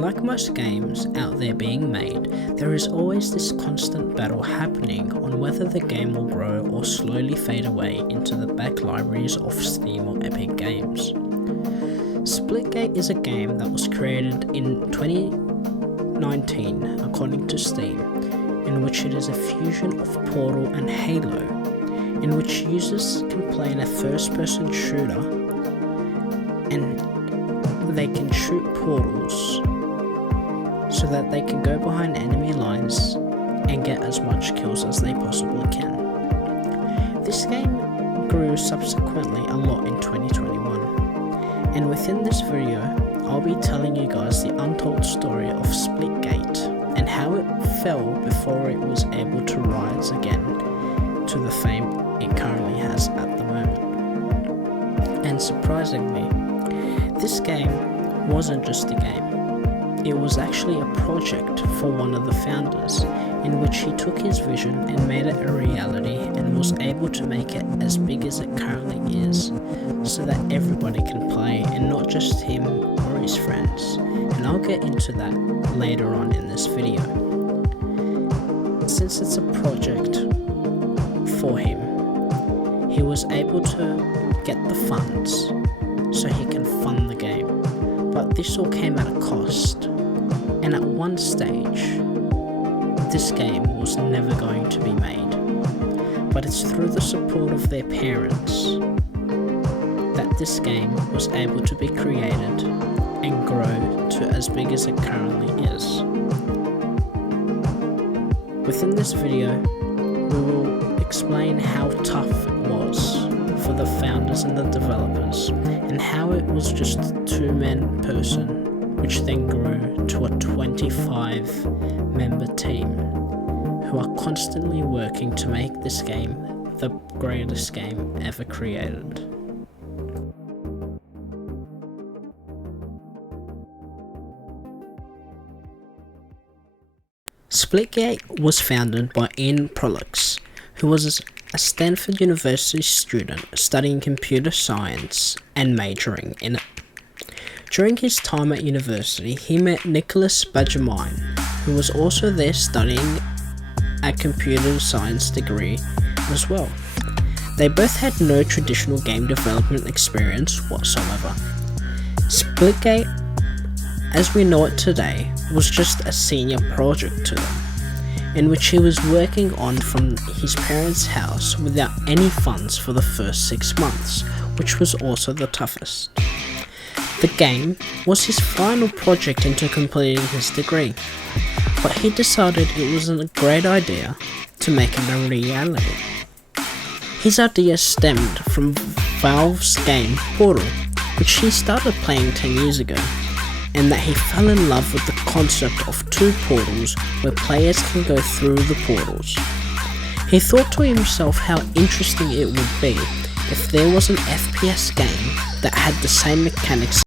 Like most games out there being made, there is always this constant battle happening on whether the game will grow or slowly fade away into the back libraries of Steam or Epic Games. Splitgate is a game that was created in 2019 according to Steam, in which it is a fusion of Portal and Halo, in which users can play in a first-person shooter and they can shoot portals so that they can go behind enemy lines and get as much kills as they possibly can. This game grew subsequently a lot in 2021, and within this video I'll be telling you guys the untold story of Splitgate and how it fell before it was able to rise again to the fame it currently has at the moment. And surprisingly, this game wasn't just a game. It was actually a project for one of the founders, in which he took his vision and made it a reality and was able to make it as big as it currently is, so that everybody can play and not just him or his friends. And I'll get into that later on in this video. Since it's a project for him, he was able to get the funds so he can fund the game. But this all came at a cost, and at one stage, this game was never going to be made. But it's through the support of their parents that this game was able to be created and grow to as big as it currently is. Within this video, we will explain how tough it was for the founders and the developers, and how it was just a two-man person, which then grew to a 25-member team who are constantly working to make this game the greatest game ever created. Splitgate was founded by Ian Prolix, who was a Stanford University student studying computer science and majoring in it. During his time at university, he met Nicholas Benjamin, who was also there studying a computer science degree as well. They both had no traditional game development experience whatsoever. Splitgate, as we know it today, was just a senior project to them, in which he was working on from his parents' house without any funds for the first 6 months, which was also the toughest. The game was his final project into completing his degree, but he decided it was a great idea to make it a reality. His idea stemmed from Valve's game Portal, which he started playing 10 years ago, and that he fell in love with the concept of 2 portals where players can go through the portals. He thought to himself how interesting it would be if there was an FPS game that had the same mechanics